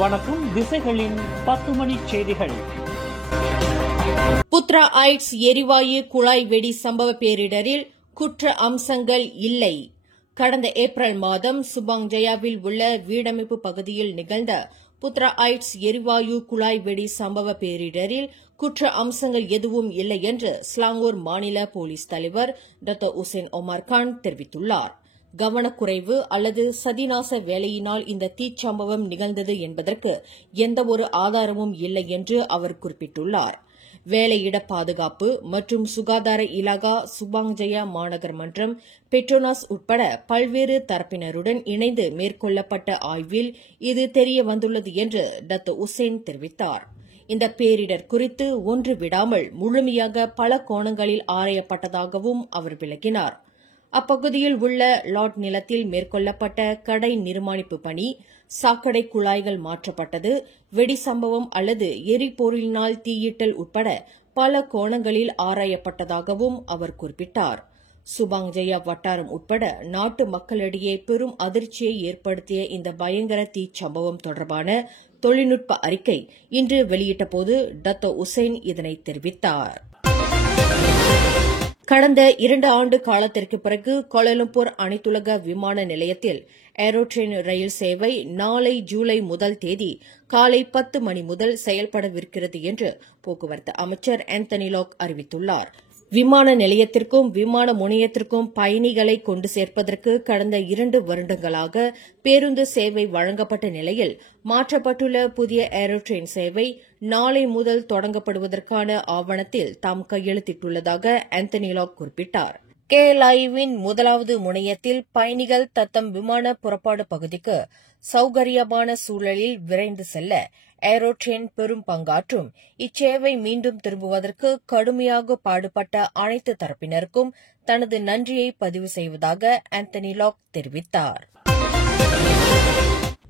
வணக்கம். திசைகளின் 10 மணி செய்திகள். புத்ரா ஐட்ஸ் எரிவாயு குழாய் வெடி சம்பவ பேரிடரில் குற்ற அம்சங்கள் இல்லை. கடந்த ஏப்ரல் மாதம் சுபாங் ஜயாவில் உள்ள வீடமைப்பு பகுதியில் நிகழ்ந்த புத்ரா ஐட்ஸ் எரிவாயு குழாய் வெடி சம்பவ பேரிடரில் குற்ற அம்சங்கள் எதுவும் இல்லை என்று ஸ்லாங்கூர் மாநில போலீஸ் தலைவர் டாக்டர் உசேன் ஒமார் கான் தெரிவித்துள்ளார். கவனக்குறைவு அல்லது சதிநாச வேலையினால் இந்த தீச்சம்பவம் நிகழ்ந்தது என்பதற்கு எந்தவொரு ஆதாரமும் இல்லை என்று அவர் குறிப்பிட்டுள்ளார். வேலையிட பாதுகாப்பு மற்றும் சுகாதார இலாகா, சுபாங் ஜயா மாநகர் மன்றம், பெட்ரோனாஸ் உட்பட பல்வேறு தரப்பினருடன் இணைந்து மேற்கொள்ளப்பட்ட ஆய்வில் இது தெரியவந்துள்ளது என்று டாக்டர் உசேன் தெரிவித்தார். இந்த பேரிடர் குறித்து ஒன்று விடாமல் முழுமையாக பல கோணங்களில் ஆராயப்பட்டதாகவும் அவர் விளக்கினார். அப்பகுதியில் உள்ள லாட் நிலத்தில் மேற்கொள்ளப்பட்ட கடை நிர்மாணிப்பு பணி, சாக்கடை குழாய்கள் மாற்றப்பட்டது, வெடி சம்பவம் அல்லது எரிபொருளினால் தீயிட்டல் உட்பட பல கோணங்களில் ஆராயப்பட்டதாகவும் அவர் குறிப்பிட்டார். சுபாங் ஜயா வட்டாரம் உட்பட நாட்டு மக்களிடையே பெரும் அதிர்ச்சியை ஏற்படுத்திய இந்த பயங்கர தீச்சம்பவம் தொடர்பான தொழில்நுட்ப அறிக்கை இன்று வெளியிட்டபோது டாக்டர் உசேன் இதனை தெரிவித்தார். கடந்த 2 ஆண்டு காலத்திற்கு பிறகு கோலாலம்பூர் அனைத்துலக விமான நிலையத்தில் ஏரோட்ரெயின் ரயில் சேவை நாளை ஜூலை 1 தேதி காலை 10 மணி முதல் செயல்படவிருக்கிறது என்று போக்குவரத்து அமைச்சர் ஆந்தனி லாக் அறிவித்துள்ளார். விமான நிலையத்திற்கும் விமான முனையத்திற்கும் பயணிகளை கொண்டு சேர்ப்பதற்கு கடந்த 2 வருடங்களாக பேருந்து சேவை வழங்கப்பட்ட நிலையில் மாற்றப்பட்டுள்ள புதிய ஏரோட்ரெயின் சேவை நாளை முதல் தொடங்கப்படுவதற்கான ஆவணத்தில் தாம் கையெழுத்திட்டுள்ளதாக ஆந்தனி லாக் குறிப்பிட்டார். KLIA-வின் முதலாவது முனையத்தில் பயணிகள் தத்தம் விமான புறப்பாடு பகுதிக்கு சௌகரியமான சூழலில் விரைந்து செல்ல ஏரோட்ரெயின் பெரும் பங்காற்றும். இச்சேவை மீண்டும் திரும்புவதற்கு கடுமையாக பாடுபட்ட அனைத்து தரப்பினருக்கும் தனது நன்றியை பதிவு செய்வதாக ஆந்தனி லாக் தெரிவித்தார்.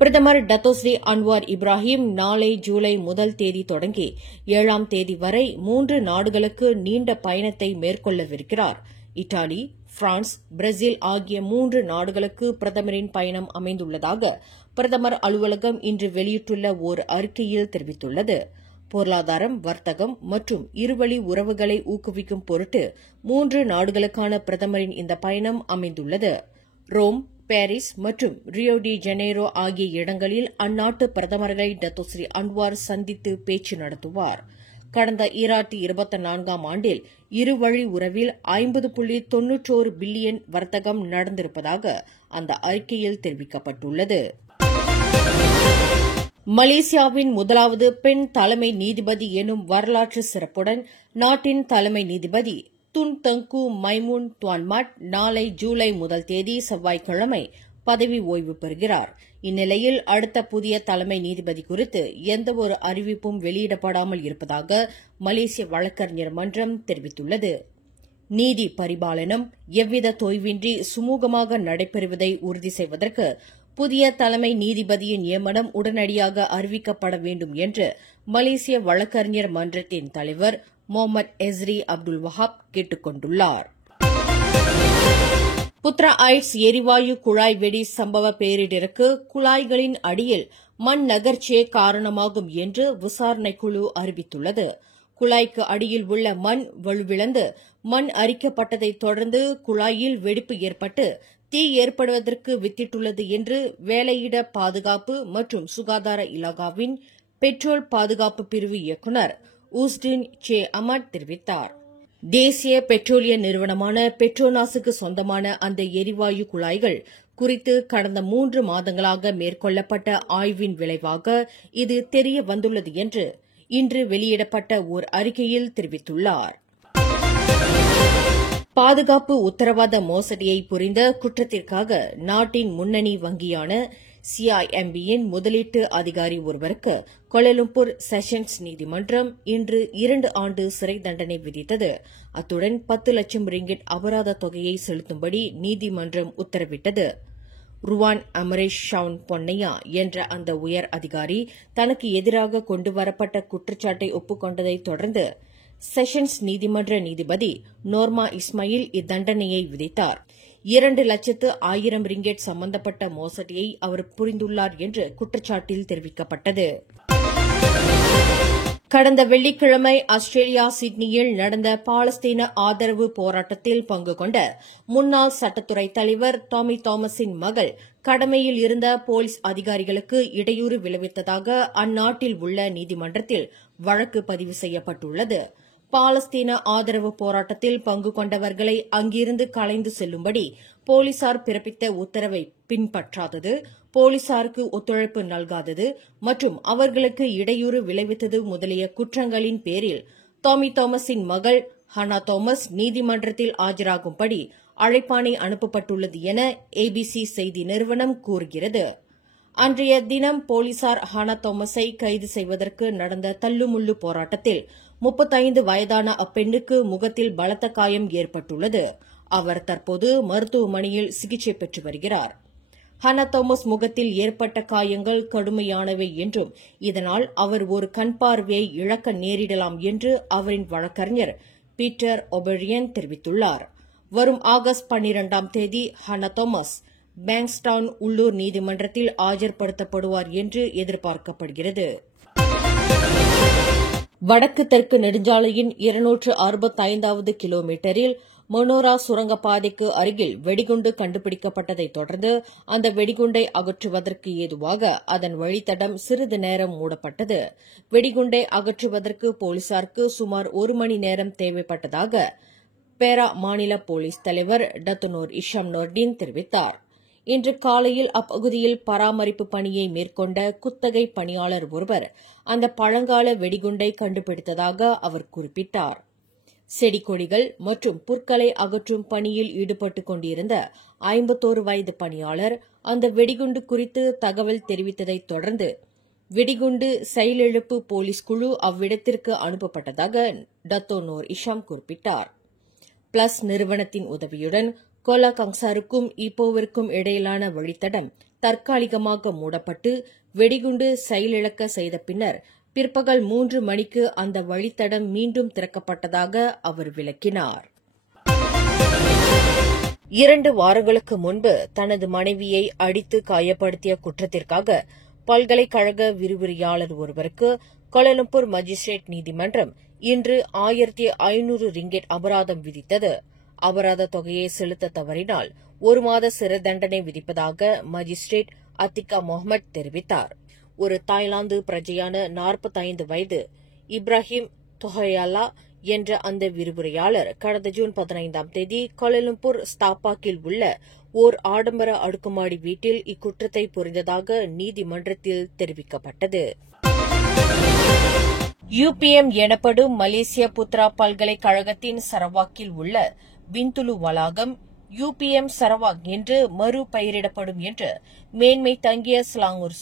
பிரதமர் டத்தோஸ்ரீ அன்வார் இப்ராஹிம் நாளை ஜூலை 1 தேதி தொடங்கி 7 தேதி வரை 3 நாடுகளுக்கு நீண்ட பயணத்தை மேற்கொள்ளவிருக்கிறார். இத்தாலி, பிரான்ஸ், பிரேசில் ஆகிய 3 நாடுகளுக்கு பிரதமரின் பயணம் அமைந்துள்ளதாக பிரதமர் அலுவலகம் இன்று வெளியிட்டுள்ள ஓர் அறிக்கையில் தெரிவித்துள்ளது. பொருளாதாரம், வர்த்தகம் மற்றும் இருவழி உறவுகளை ஊக்குவிக்கும் பொருட்டு 3 நாடுகளுக்கான பிரதமரின் இந்த பயணம் அமைந்துள்ளது. ரோம், பாரிஸ் மற்றும் ரியோ டி ஜெனீரோ ஆகிய இடங்களில் அந்நாட்டு பிரதமர்களை டத்தோஸ்ரீ அன்வார் சந்தித்து பேச்சு நடத்துவார். கடந்த 2024 ஆண்டில் இருவழி உறவில் 50.91 பில்லியன் வர்த்தகம் நடந்திருப்பதாக அந்த அறிக்கையில் தெரிவிக்கப்பட்டுள்ளது. மலேசியாவின் முதலாவது பெண் தலைமை நீதிபதி எனும் வரலாற்று சிறப்புடன் நாட்டின் தலைமை நீதிபதி துன் தங்கு மைமூன் துவான்மாட் நாளை ஜூலை 1 தேதி செவ்வாய்க்கிழமை பதவி ஓய்வு பெறுகிறார். இந்நிலையில் அடுத்த புதிய தலைமை நீதிபதி குறித்து எந்தவொரு அறிவிப்பும் வெளியிடப்படாமல் இருப்பதாக மலேசிய வழக்கறிஞர் மன்றம் தெரிவித்துள்ளது. நீதி பரிபாலனம் எவ்வித தொய்வின்றி சுமூகமாக நடைபெறுவதை உறுதி செய்வதற்கு புதிய தலைமை நீதிபதியின் நியமனம் உடனடியாக அறிவிக்கப்பட வேண்டும் என்று மலேசிய வழக்கறிஞர் மன்றத்தின் தலைவர் முகமது எஸ்ரி அப்துல் வஹாப் கேட்டுக் கொண்டுள்ளார். புத்ரா ஐட்ஸ் எரிவாயு குழாய் வெடி சம்பவ பேரிடருக்கு குழாய்களின் அடியில் மண் நகர்ச்சியே காரணமாகும் என்று விசாரணைக்குழு அறிவித்துள்ளது. குழாய்க்கு அடியில் உள்ள மண் வலுவிழந்து மண் அரிக்கப்பட்டதைத் தொடர்ந்து குழாயில் வெடிப்பு ஏற்பட்டு தீ ஏற்படுவதற்கு வித்திட்டுள்ளது என்று வேலையிட பாதுகாப்பு மற்றும் சுகாதார இலாகாவின் பெட்ரோல் பாதுகாப்பு பிரிவு இயக்குநர் ஊஸ்டின் சே அமட் தெரிவித்தார். தேசிய பெட்ரோலிய நிறுவனமான பெட்ரோனாஸுக்கு சொந்தமான அந்த எரிவாயு குழாய்கள் குறித்து கடந்த 3 மாதங்களாக மேற்கொள்ளப்பட்ட ஆய்வின் விளைவாக இது தெரிய வந்துள்ளது என்று இன்று வெளியிடப்பட்ட ஓர் அறிக்கையில் தெரிவித்துள்ளார். பாதுகாப்பு உத்தரவாத மோசடியை புரிந்த குற்றத்திற்காக நாட்டின் முன்னணி வங்கியான CIMB-யின் முதலீட்டு அதிகாரி ஒருவருக்கு கோலாலம்பூர் செஷன்ஸ் நீதிமன்றம் இன்று 2 ஆண்டு சிறை தண்டனை விதித்தது. அத்துடன் 10 லட்சம் ரிங்கிட் அபராத தொகையை செலுத்தும்படி நீதிமன்றம் உத்தரவிட்டது. ருவான் அமரேஷ் ஷவுன் பொன்னையா என்ற அந்த உயர் அதிகாரி தனக்கு எதிராக கொண்டுவரப்பட்ட குற்றச்சாட்டை ஒப்புக்கொண்டதைத் தொடர்ந்து செஷன்ஸ் நீதிமன்ற நீதிபதி நோர்மா இஸ்மாயில் இத்தண்டனையை விதித்தார். 2,00,000 ரிங்கெட் சம்பந்தப்பட்ட மோசடியை அவர் புரிந்துள்ளார் என்று குற்றச்சாட்டில் தெரிவிக்கப்பட்டது. கடந்த வெள்ளிக்கிழமை ஆஸ்திரேலியா சிட்னியில் நடந்த பாலஸ்தீன ஆதரவு போராட்டத்தில் பங்கு கொண்ட முன்னாள் சட்டத்துறை தலைவர் டாமி தாமஸின் மகள் கடமையில் இருந்த போலீஸ் அதிகாரிகளுக்கு இடையூறு விளைவித்ததாக அந்நாட்டில் உள்ள நீதிமன்றத்தில் வழக்கு பதிவு செய்யப்பட்டுள்ளது. பாலஸ்தீன ஆதரவு போராட்டத்தில் பங்கு கொண்டவர்களை அங்கிருந்து கலைந்து செல்லும்படி போலீசார் பிறப்பித்த உத்தரவை பின்பற்றாதது, போலீசாருக்கு ஒத்துழைப்பு நல்காதது மற்றும் அவர்களுக்கு இடையூறு விளைவித்தது முதலிய குற்றங்களின் பேரில் டாமி தாமஸின் மகள் ஹன்னா தாமஸ் நீதிமன்றத்தில் ஆஜராகும்படி அழைப்பாணை அனுப்பப்பட்டுள்ளது என ABC செய்தி நிறுவனம் கூறுகிறது. அன்றைய தினம் போலீசார் ஹன்னா தாமஸை கைது செய்வதற்கு நடந்த தள்ளுமுள்ளு போராட்டத்தில் 35 வயதான அப்பெண்ணுக்கு முகத்தில் பலத்த காயம் ஏற்பட்டுள்ளது. அவர் தற்போது மருத்துவமனையில் சிகிச்சை பெற்று வருகிறார். ஹன்னா தாமஸ் முகத்தில் ஏற்பட்ட காயங்கள் கடுமையானவை என்றும் இதனால் அவர் ஒரு கண் பார்வையை இழக்க நேரிடலாம் என்று அவரின் வழக்கறிஞர் பீட்டர் ஒபெரியன் தெரிவித்துள்ளார். வரும் ஆகஸ்ட் 12ஆம் தேதி ஹன்னா தாமஸ் பேங்க்ஸ்டவுன் உள்ளூர் நீதிமன்றத்தில் ஆஜர்படுத்தப்படுவார் என்று எதிர்பார்க்கப்படுகிறது. வடக்கு தெற்கு நெடுஞ்சாலையின் 265வது கிலோமீட்டரில் மொனோரா சுரங்கப்பாதைக்கு அருகில் வெடிகுண்டு கண்டுபிடிக்கப்பட்டதைத் தொடர்ந்து அந்த வெடிகுண்டை அகற்றுவதற்கு ஏதுவாக அதன் வழித்தடம் சிறிது நேரம் மூடப்பட்டது. வெடிகுண்டை அகற்றுவதற்கு போலீசாருக்கு சுமார் 1 மணி நேரம் தேவைப்பட்டதாக பேரா மாநில போலீஸ் தலைவர் டத்தோனோர் இஷாம் நோர்டின் தெரிவித்தார். இன்று காலையில் அப்பகுதியில் பராமரிப்பு பணியை மேற்கொண்ட குத்தகை பணியாளர் ஒருவர் அந்த பழங்கால வெடிகுண்டை கண்டுபிடித்ததாக அவர் குறிப்பிட்டார். செடி கொடிகள் மற்றும் புற்களை அகற்றும் பணியில் ஈடுபட்டுக் கொண்டிருந்த 51 வயது பணியாளர் அந்த வெடிகுண்டு குறித்து தகவல் தெரிவித்ததைத் தொடர்ந்து வெடிகுண்டு செயலிழப்பு போலீஸ் குழு அவ்விடத்திற்கு அனுப்பப்பட்டதாக டத்தோனோர் இஷாம் குறிப்பிட்டார். பிளஸ் நிறுவனத்தின் உதவியுடன் கோலா கங்சாருக்கும் இப்போவிற்கும் இடையிலான வழித்தடம் தற்காலிகமாக மூடப்பட்டு வெடிகுண்டு செயலிழக்க செய்த பின்னர் பிற்பகல் 3 மணிக்கு அந்த வழித்தடம் மீண்டும் திறக்கப்பட்டதாக அவர் விளக்கினார். 2 வாரங்களுக்கு முன்பு தனது மனைவியை அடித்து காயப்படுத்திய குற்றத்திற்காக பல்கலைக்கழக விரிவுரையாளர் ஒருவருக்கு கோலாலம்பூர் மஜிஸ்ட்ரேட் நீதிமன்றம் இன்று 1500 ரிங்கெட் அபராதம் விதித்தது. அபராத தொகையை செலுத்த தவறினால் 1 மாத சிறை தண்டனை விதிப்பதாக மஜிஸ்ட்ரேட் அத்திகா முகமது தெரிவித்தார். ஒரு தாய்லாந்து பிரஜையான 45 வயது இப்ராஹிம் தொஹயாலா என்ற அந்த விரிவுரையாளர் கடந்த ஜூன் 15ஆம் தேதி கோலாலம்பூர் ஸ்தாபாக்கில் உள்ள ஓர் ஆடம்பர அடுக்குமாடி வீட்டில் இக்குற்றத்தை புரிந்ததாக நீதிமன்றத்தில் தெரிவிக்கப்பட்டது. UPM எனப்படும் மலேசிய புத்ரா பல்கலைக்கழகத்தின் சரவாக்கில் உள்ள பிந்துலு வளாகம் UPM சரவாக் என்று மறுபெயரிடப்படும் என்று மேன்மை தங்கிய ஸ்லாங்கூர்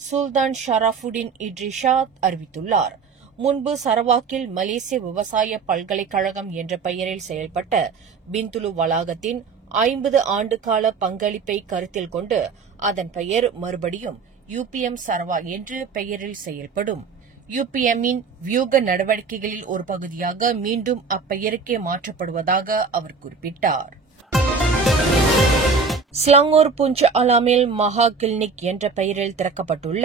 சுல்தான் ஷராஃபுடின் இட்ரிஷா அறிவித்துள்ளார். முன்பு சரவாக்கில் மலேசிய விவசாய பல்கலைக்கழகம் என்ற பெயரில் செயல்பட்ட பிந்துலு வளாகத்தின் 50 ஆண்டுகால பங்களிப்பை கருத்தில் கொண்டு அதன் பெயர் மறுபடியும் UPM சரவாக் என்று பெயரில் செயல்படும். UPM-இன் வியூக நடவடிக்கைகளில் ஒரு பகுதியாக மீண்டும் அப்பெயருக்கே மாற்றப்படுவதாக அவர் குறிப்பிட்டார். ஸ்லாங்கூர் புஞ்ச் அலாமில் மகா கிளினிக் என்ற பெயரில் திறக்கப்பட்டுள்ள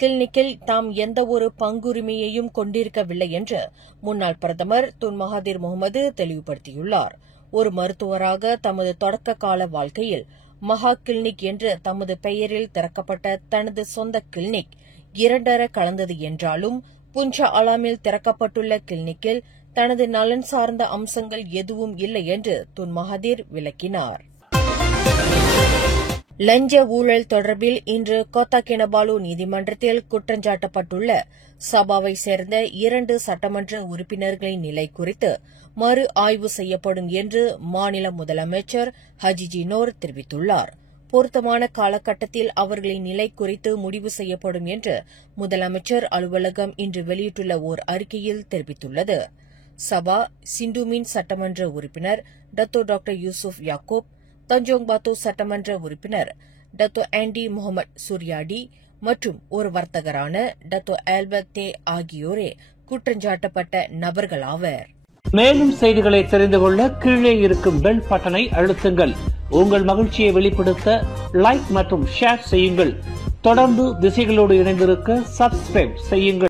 கிளினிக்கில் தாம் எந்தவொரு பங்குரிமையையும் கொண்டிருக்கவில்லை என்று முன்னாள் பிரதமர் துன் மகாதீர் முகமது தெளிவுபடுத்தியுள்ளார். ஒரு மருத்துவராக தமது தொடக்க கால வாழ்க்கையில் மகா கிளினிக் என்று தமது பெயரில் திறக்கப்பட்ட தனது சொந்த கிளினிக் 2 கலந்தது என்றாலும் புஞ்ச் அலாமில் திறக்கப்பட்டுள்ள கிளினிக்கில் தனது நலன் சார்ந்த அம்சங்கள் எதுவும் இல்லை என்று துன் மகாதீர் விளக்கினார். லஞ்ச ஊழல் தொடர்பில் இன்று கோத்தா கினபாலு நீதிமன்றத்தில் குற்றஞ்சாட்டப்பட்டுள்ள சபாவை சேர்ந்த 2 சட்டமன்ற உறுப்பினர்களின் நிலை குறித்து மறு ஆய்வு செய்யப்படும் என்று மாநில முதலமைச்சர் ஹஜிஜி நோர் தெரிவித்துள்ளார். பொருத்தமான காலகட்டத்தில் அவர்களின் நிலை குறித்து முடிவு செய்யப்படும் என்று முதலமைச்சர் அலுவலகம் இன்று வெளியிட்டுள்ள ஓர் அறிக்கையில் தெரிவித்துள்ளது. சபா சிண்டுமின் சட்டமன்ற உறுப்பினர் டத்தோ டாக்டர் யூசுப் யாக்கூப், தஞ்சோங் பாத்தோ சட்டமன்ற உறுப்பினர் டத்தோ ஆண்டி முகமது சூர்யாடி மற்றும் ஒரு வர்த்தகரான டத்தோ ஆல்பர்ட் தே ஆகியோரே குற்றஞ்சாட்டப்பட்ட நபர்களாவர். மேலும் செய்திகளை தெரிந்து கொள்ள கீழே இருக்கும் பெல் பட்டனை அழுத்துங்கள். உங்கள் மகிழ்ச்சியை வெளிப்படுத்த லைக் மற்றும் ஷேர் செய்யுங்கள். தொடர்ந்து திசைகளோடு இணைந்திருக்க சப்ஸ்கிரைப் செய்யுங்கள்.